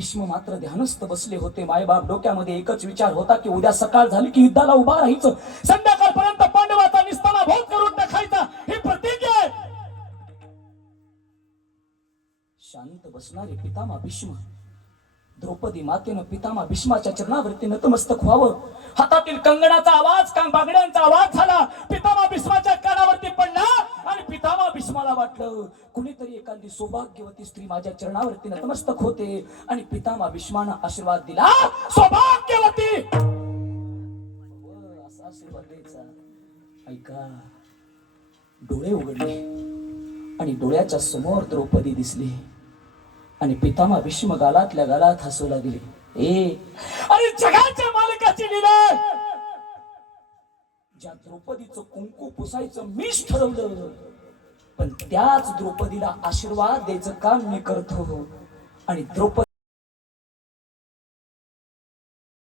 भीष्म मात्र ध्यानस्थ बसले होते. मायबाप डोक्यामध्ये एकच विचार होता की उद्या सकाळ झाली की युद्धाला उभा राहायचं, संध्याकाळपर्यंत पांडवाचा निस्ताना भोग करून टाकायचा, ही प्रतिज्ञा आहे. शांत बसणारे पितामह भीष्म, द्रौपदी मातेनं पितामह भीष्माच्या चरणावरती नतमस्तक व्हावं. हातातील कंगणाचा आवाज, बागड्यांचा आवाज झाला. पितामह भीष्माच्या कानावरती पडला आणि पितामह भीष्माला वाटलं कुणीतरी एखादी सौभाग्यवती स्त्री माझ्या चरणावरती नतमस्तक होते. आणि पितामह भीष्मानं आशीर्वाद दिला, सौभाग्यवती असा आशीर्वाद द्यायचा. ऐका, डोळे उघडले आणि डोळ्याच्या समोर द्रौपदी दिसली आणि पितामह भीष्म गालातल्या गालात हसू लागले. अरे जगाच्या मालकाची लीला, ज्या द्रौपदीचं कुंकू पुसायचं मीच ठरवलं, पण त्याच द्रौपदीला आशीर्वाद द्यायचं काम मी करतो. आणि द्रौपदी